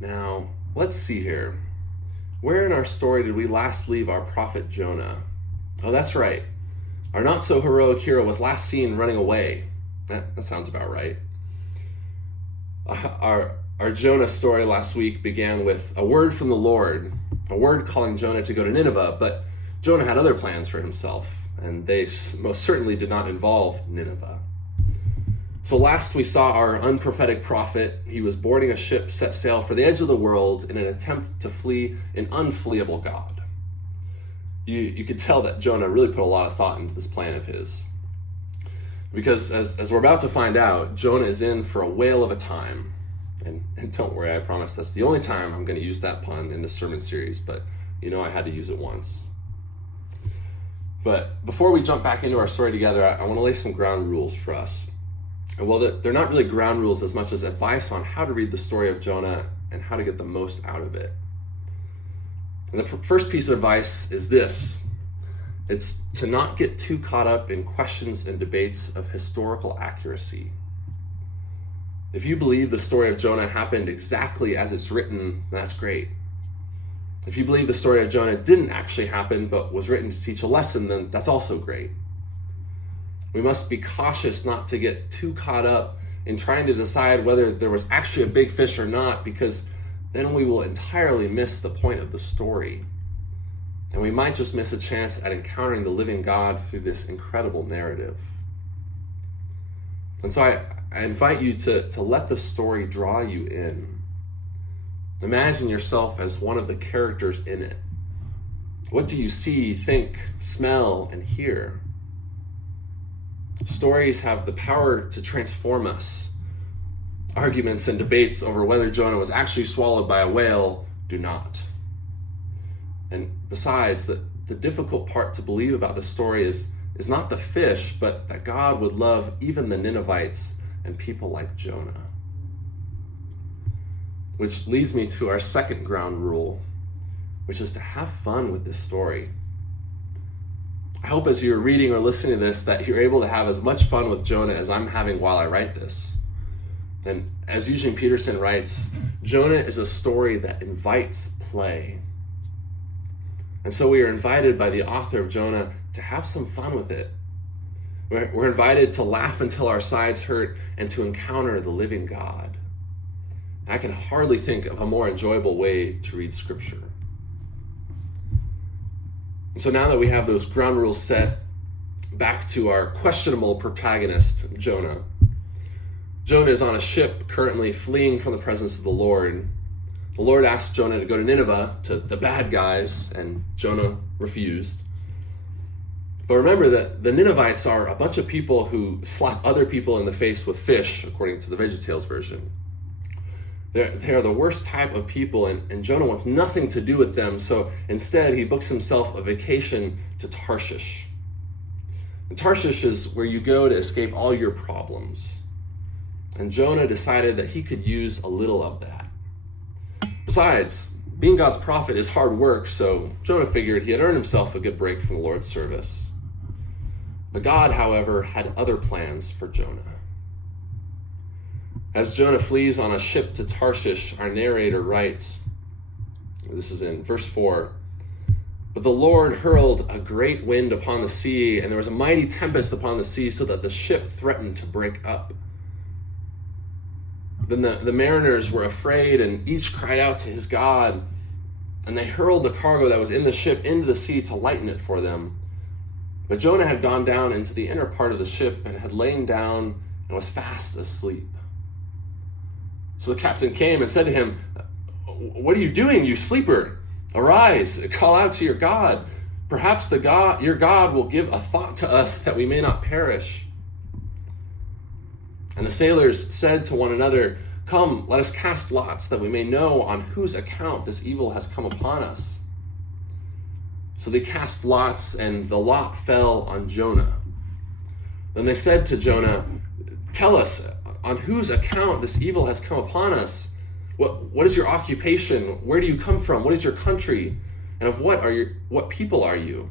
Now, let's see here. Where in our story did we last leave our prophet Jonah? Oh, that's right. Our not-so-heroic hero was last seen running away. That sounds about right. Our Jonah story last week began with a word from the Lord, a word calling Jonah to go to Nineveh, but Jonah had other plans for himself, and they most certainly did not involve Nineveh. So last we saw our unprophetic prophet. He was boarding a ship set sail for the edge of the world in an attempt to flee an unfleeable God. You could tell that Jonah really put a lot of thought into this plan of his. Because as we're about to find out, Jonah is in for a whale of a time. And don't worry, I promise that's the only time I'm going to use that pun in this sermon series, but I had to use it once. But before we jump back into our story together, I want to lay some ground rules for us. Well, they're not really ground rules as much as advice on how to read the story of Jonah and how to get the most out of it. And the first piece of advice is this. It's to not get too caught up in questions and debates of historical accuracy. If you believe the story of Jonah happened exactly as it's written, that's great. If you believe the story of Jonah didn't actually happen but was written to teach a lesson, then that's also great. We must be cautious not to get too caught up in trying to decide whether there was actually a big fish or not, because then we will entirely miss the point of the story. And we might just miss a chance at encountering the living God through this incredible narrative. And so I invite you to let the story draw you in. Imagine yourself as one of the characters in it. What do you see, think, smell, and hear? Stories have the power to transform us. Arguments and debates over whether Jonah was actually swallowed by a whale do not. And besides, the difficult part to believe about the story is not the fish, but that God would love even the Ninevites and people like Jonah. Which leads me to our second ground rule, which is to have fun with this story. I hope as you're reading or listening to this that you're able to have as much fun with Jonah as I'm having while I write this. And as Eugene Peterson writes, Jonah is a story that invites play. And so we are invited by the author of Jonah to have some fun with it. We're invited to laugh until our sides hurt and to encounter the living God. I can hardly think of a more enjoyable way to read Scripture. So now that we have those ground rules set, back to our questionable protagonist, Jonah. Jonah is on a ship currently fleeing from the presence of the Lord. The Lord asked Jonah to go to Nineveh, to the bad guys, and Jonah refused. But remember that the Ninevites are a bunch of people who slap other people in the face with fish, according to the VeggieTales version. They are the worst type of people, and Jonah wants nothing to do with them, so instead he books himself a vacation to Tarshish. And Tarshish is where you go to escape all your problems. And Jonah decided that he could use a little of that. Besides, being God's prophet is hard work, so Jonah figured he had earned himself a good break from the Lord's service. But God, however, had other plans for Jonah. As Jonah flees on a ship to Tarshish, our narrator writes, this is in verse 4, "But the Lord hurled a great wind upon the sea, and there was a mighty tempest upon the sea, so that the ship threatened to break up. Then the mariners were afraid, and each cried out to his God, and they hurled the cargo that was in the ship into the sea to lighten it for them. But Jonah had gone down into the inner part of the ship and had lain down and was fast asleep. So the captain came and said to him, 'What are you doing, you sleeper? Arise, call out to your God. Perhaps your God will give a thought to us that we may not perish.' And the sailors said to one another, 'Come, let us cast lots that we may know on whose account this evil has come upon us.' So they cast lots, and the lot fell on Jonah. Then they said to Jonah, 'Tell us, on whose account this evil has come upon us? What is your occupation? Where do you come from? What is your country? And of what people are you?'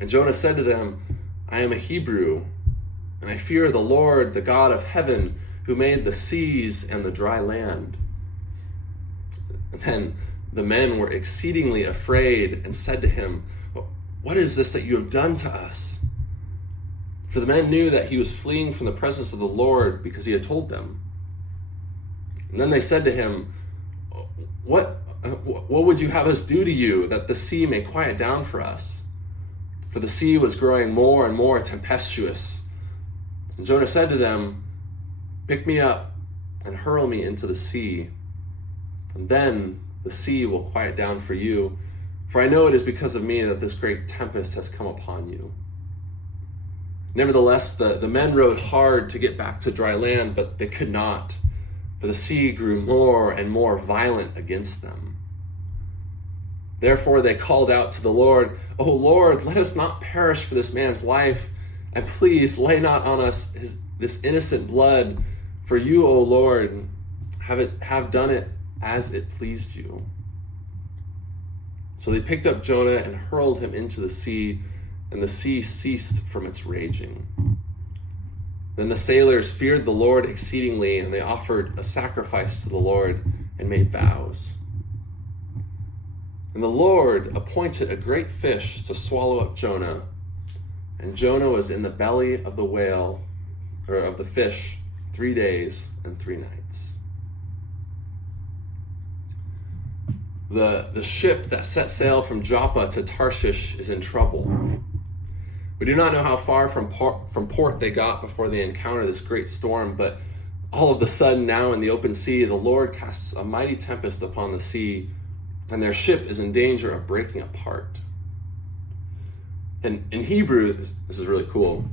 And Jonah said to them, 'I am a Hebrew, and I fear the Lord, the God of heaven, who made the seas and the dry land.' And then the men were exceedingly afraid and said to him, "What is this that you have done to us?" For the men knew that he was fleeing from the presence of the Lord because he had told them. And then they said to him, What would you have us do to you that the sea may quiet down for us?" For the sea was growing more and more tempestuous. And Jonah said to them, "Pick me up and hurl me into the sea, and then the sea will quiet down for you, for I know it is because of me that this great tempest has come upon you." Nevertheless, the men rowed hard to get back to dry land, but they could not, for the sea grew more and more violent against them. Therefore they called out to the Lord, "O Lord, let us not perish for this man's life, and please lay not on us this innocent blood, for you, O Lord, have done it as it pleased you." So they picked up Jonah and hurled him into the sea, and the sea ceased from its raging. Then the sailors feared the Lord exceedingly, and they offered a sacrifice to the Lord and made vows. And the Lord appointed a great fish to swallow up Jonah, and Jonah was in the belly of the whale, or of the fish, 3 days and 3 nights. The ship that set sail from Joppa to Tarshish is in trouble. We do not know how far from port they got before they encountered this great storm, but all of a sudden now in the open sea, the Lord casts a mighty tempest upon the sea, and their ship is in danger of breaking apart. And in Hebrew, this is really cool,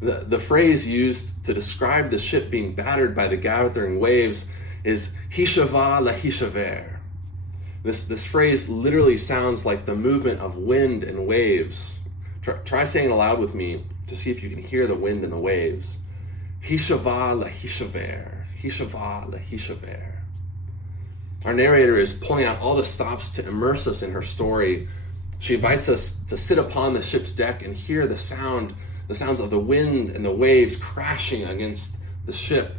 the phrase used to describe the ship being battered by the gathering waves is hishava lahishaver. This phrase literally sounds like the movement of wind and waves. Try saying it aloud with me to see if you can hear the wind and the waves. Hishava lahishaver, hishava lahishaver. Our narrator is pulling out all the stops to immerse us in her story. She invites us to sit upon the ship's deck and hear the sounds of the wind and the waves crashing against the ship.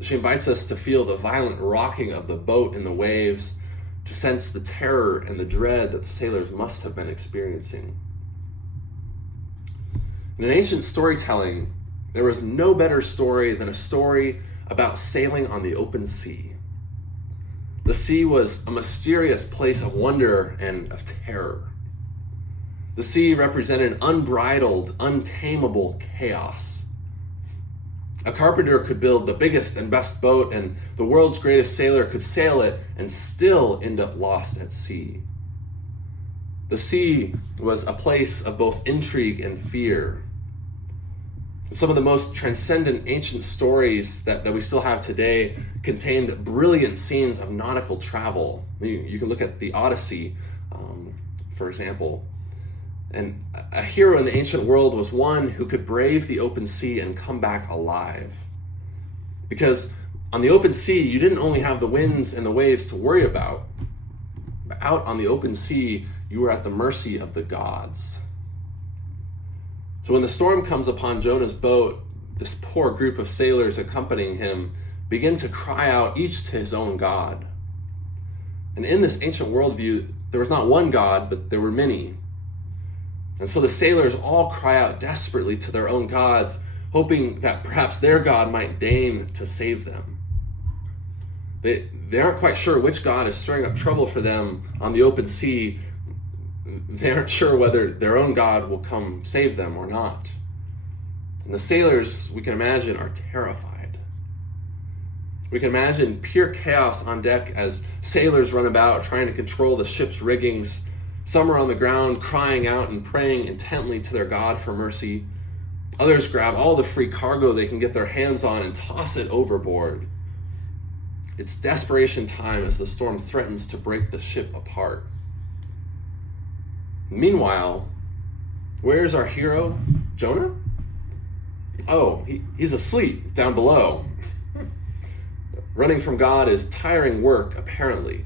She invites us to feel the violent rocking of the boat in the waves, to sense the terror and the dread that the sailors must have been experiencing. In ancient storytelling, there was no better story than a story about sailing on the open sea. The sea was a mysterious place of wonder and of terror. The sea represented unbridled, untamable chaos. A carpenter could build the biggest and best boat, and the world's greatest sailor could sail it and still end up lost at sea. The sea was a place of both intrigue and fear. Some of the most transcendent ancient stories that we still have today contained brilliant scenes of nautical travel. You can look at the Odyssey, for example. And a hero in the ancient world was one who could brave the open sea and come back alive. Because on the open sea, you didn't only have the winds and the waves to worry about, but out on the open sea, you were at the mercy of the gods. So when the storm comes upon Jonah's boat, this poor group of sailors accompanying him begin to cry out, each to his own god. And in this ancient worldview, there was not one god, but there were many. And so the sailors all cry out desperately to their own gods, hoping that perhaps their God might deign to save them. They aren't quite sure which God is stirring up trouble for them on the open sea. They aren't sure whether their own God will come save them or not. And the sailors, we can imagine, are terrified. We can imagine pure chaos on deck as sailors run about trying to control the ship's riggings. Some are on the ground crying out and praying intently to their God for mercy. Others grab all the free cargo they can get their hands on and toss it overboard. It's desperation time as the storm threatens to break the ship apart. Meanwhile, where's our hero, Jonah? Oh, he's asleep down below. Running from God is tiring work, apparently.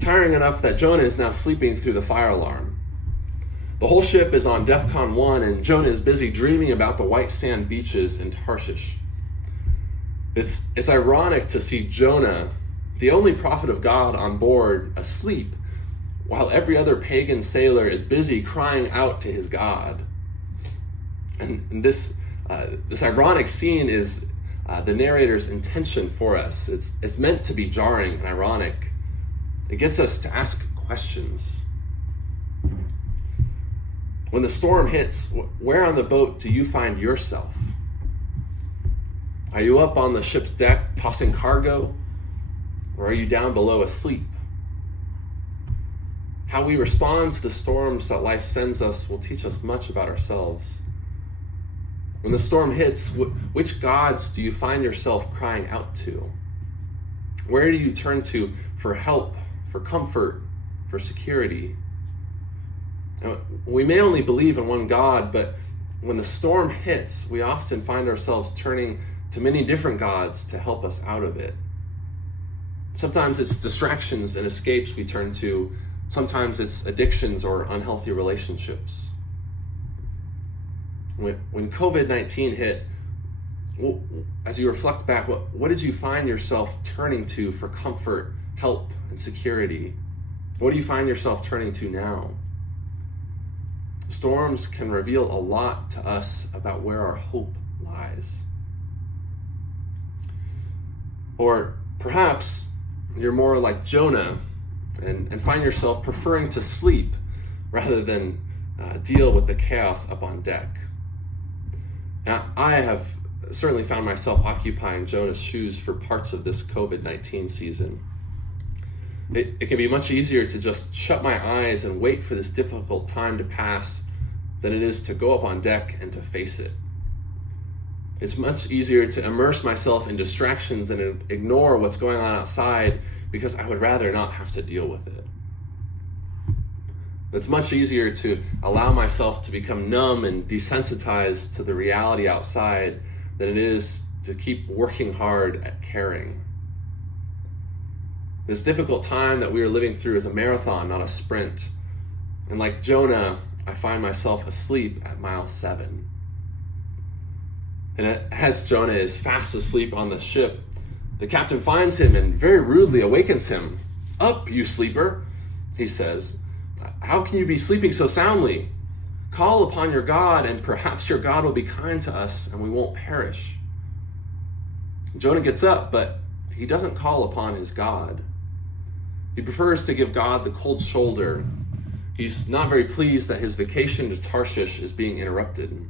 Tiring enough that Jonah is now sleeping through the fire alarm. The whole ship is on DEFCON 1, and Jonah is busy dreaming about the white sand beaches in Tarshish. It's ironic to see Jonah the only prophet of God on board, asleep, while every other pagan sailor is busy crying out to his God. And this ironic scene is the narrator's intention for us. It's meant to be jarring and ironic. It gets us to ask questions. When the storm hits, where on the boat do you find yourself? Are you up on the ship's deck tossing cargo? Or are you down below asleep? How we respond to the storms that life sends us will teach us much about ourselves. When the storm hits, which gods do you find yourself crying out to? Where do you turn to for help, for comfort, for security? Now, we may only believe in one God, but when the storm hits, we often find ourselves turning to many different gods to help us out of it. Sometimes it's distractions and escapes we turn to. Sometimes it's addictions or unhealthy relationships. When COVID-19 hit, as you reflect back, what did you find yourself turning to for comfort, help, and security? What do you find yourself turning to now? Storms can reveal a lot to us about where our hope lies. Or perhaps you're more like Jonah and find yourself preferring to sleep rather than deal with the chaos up on deck. Now, I have certainly found myself occupying Jonah's shoes for parts of this COVID-19 season. It can be much easier to just shut my eyes and wait for this difficult time to pass than it is to go up on deck and to face it. It's much easier to immerse myself in distractions and ignore what's going on outside because I would rather not have to deal with it. It's much easier to allow myself to become numb and desensitized to the reality outside than it is to keep working hard at caring. This difficult time that we are living through is a marathon, not a sprint. And like Jonah, I find myself asleep at mile 7. And as Jonah is fast asleep on the ship, the captain finds him and very rudely awakens him. "Up, you sleeper," he says. "How can you be sleeping so soundly? Call upon your God, and perhaps your God will be kind to us and we won't perish." Jonah gets up, but he doesn't call upon his God. He prefers to give God the cold shoulder. He's not very pleased that his vacation to Tarshish is being interrupted.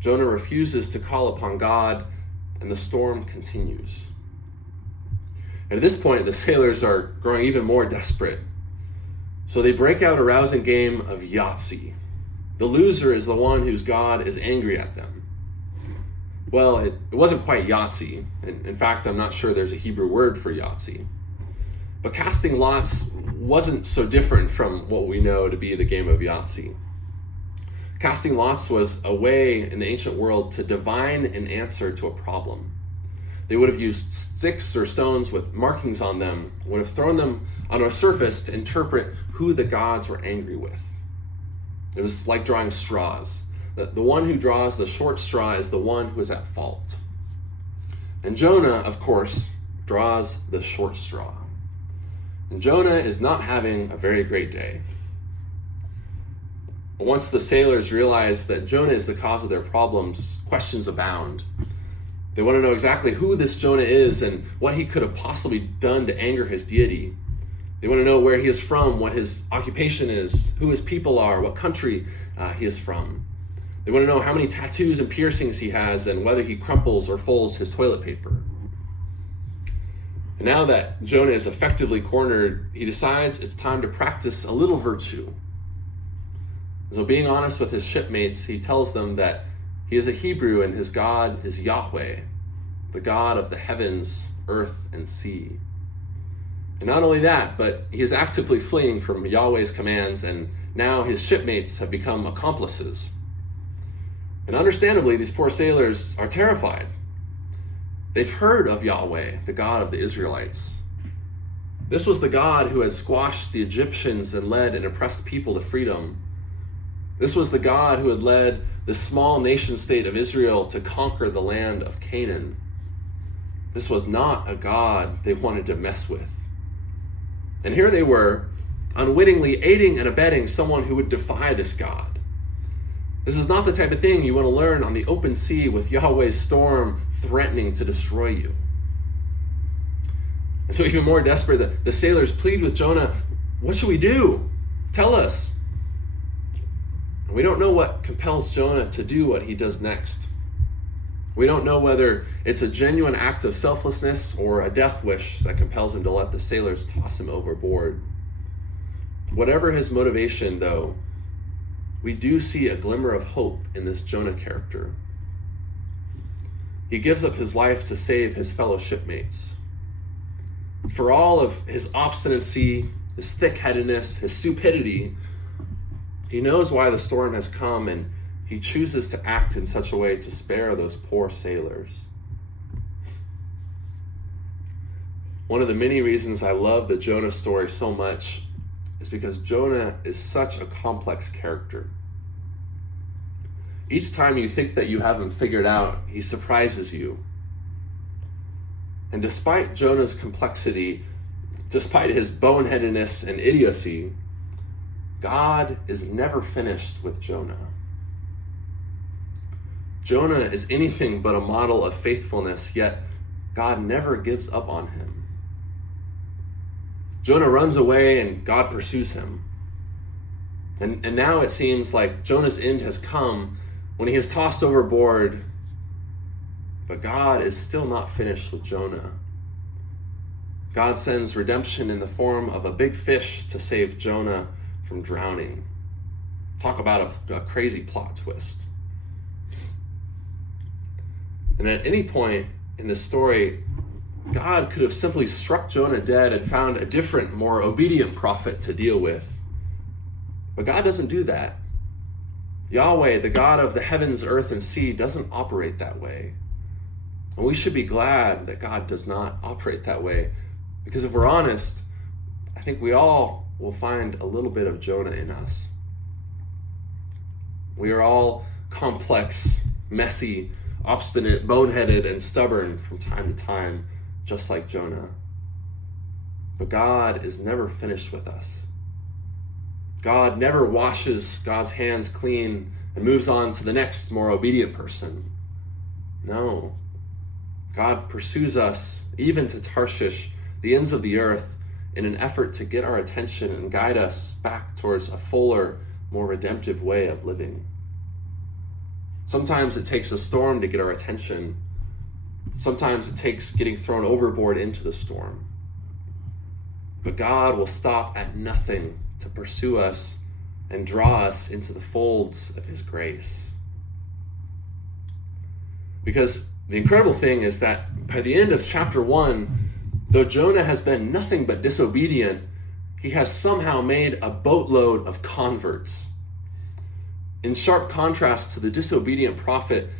Jonah refuses to call upon God, and the storm continues. And at this point, the sailors are growing even more desperate. So they break out a rousing game of Yahtzee. The loser is the one whose God is angry at them. Well, it wasn't quite Yahtzee. In fact, I'm not sure there's a Hebrew word for Yahtzee. But casting lots wasn't so different from what we know to be the game of Yahtzee. Casting lots was a way in the ancient world to divine an answer to a problem. They would have used sticks or stones with markings on them, would have thrown them on a surface to interpret who the gods were angry with. It was like drawing straws. The one who draws the short straw is the one who is at fault. And Jonah, of course, draws the short straw. And Jonah is not having a very great day. Once the sailors realize that Jonah is the cause of their problems, questions abound. They want to know exactly who this Jonah is and what he could have possibly done to anger his deity. They want to know where he is from, what his occupation is, who his people are, what country he is from. They want to know how many tattoos and piercings he has and whether he crumples or folds his toilet paper. And now that Jonah is effectively cornered, he decides it's time to practice a little virtue. So being honest with his shipmates, he tells them that he is a Hebrew and his God is Yahweh, the God of the heavens, earth, and sea. And not only that, but he is actively fleeing from Yahweh's commands, and now his shipmates have become accomplices. And understandably, these poor sailors are terrified. They've heard of Yahweh, the God of the Israelites. This was the God who had squashed the Egyptians and led an oppressed people to freedom. This was the God who had led the small nation state of Israel to conquer the land of Canaan. This was not a God they wanted to mess with. And here they were, unwittingly aiding and abetting someone who would defy this God. This is not the type of thing you want to learn on the open sea with Yahweh's storm threatening to destroy you. And so even more desperate, the sailors plead with Jonah, "What should we do? Tell us." And we don't know what compels Jonah to do what he does next. We don't know whether it's a genuine act of selflessness or a death wish that compels him to let the sailors toss him overboard. Whatever his motivation, though, we do see a glimmer of hope in this Jonah character. He gives up his life to save his fellow shipmates. For all of his obstinacy, his thick-headedness, his stupidity, he knows why the storm has come, and he chooses to act in such a way to spare those poor sailors. One of the many reasons I love the Jonah story so much is because Jonah is such a complex character. Each time you think that you have him figured out, he surprises you. And despite Jonah's complexity, despite his boneheadedness and idiocy, God is never finished with Jonah. Jonah is anything but a model of faithfulness, yet God never gives up on him. Jonah runs away and God pursues him. And now it seems like Jonah's end has come when he is tossed overboard, but God is still not finished with Jonah. God sends redemption in the form of a big fish to save Jonah from drowning. Talk about a crazy plot twist. And at any point in this story, God could have simply struck Jonah dead and found a different, more obedient prophet to deal with. But God doesn't do that. Yahweh, the God of the heavens, earth, and sea, doesn't operate that way. And we should be glad that God does not operate that way. Because if we're honest, I think we all will find a little bit of Jonah in us. We are all complex, messy, obstinate, boneheaded, and stubborn from time to time, just like Jonah. But God is never finished with us. God never washes God's hands clean and moves on to the next, more obedient person. No. God pursues us, even to Tarshish, the ends of the earth, in an effort to get our attention and guide us back towards a fuller, more redemptive way of living. Sometimes it takes a storm to get our attention. Sometimes it takes getting thrown overboard into the storm. But God will stop at nothing to pursue us and draw us into the folds of his grace. Because the incredible thing is that by the end of chapter 1, though Jonah has been nothing but disobedient, he has somehow made a boatload of converts. In sharp contrast to the disobedient prophet,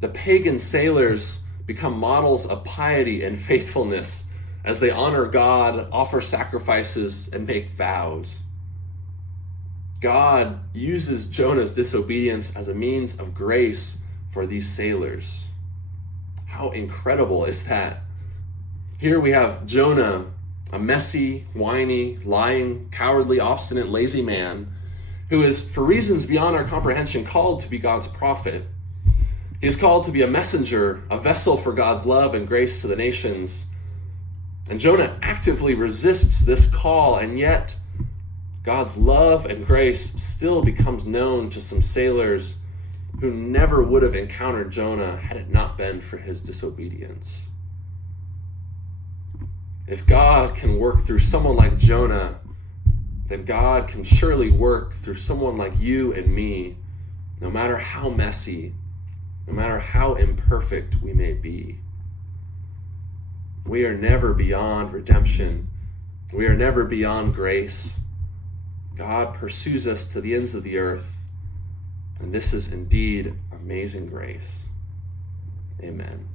the pagan sailors become models of piety and faithfulness as they honor God, offer sacrifices, and make vows. God uses Jonah's disobedience as a means of grace for these sailors. How incredible is that? Here we have Jonah, a messy, whiny, lying, cowardly, obstinate, lazy man who is, for reasons beyond our comprehension, called to be God's prophet. He is called to be a messenger, a vessel for God's love and grace to the nations. And Jonah actively resists this call, and yet God's love and grace still becomes known to some sailors who never would have encountered Jonah had it not been for his disobedience. If God can work through someone like Jonah, then God can surely work through someone like you and me, no matter how messy, no matter how imperfect we may be. We are never beyond redemption. We are never beyond grace. God pursues us to the ends of the earth, and this is indeed amazing grace. Amen.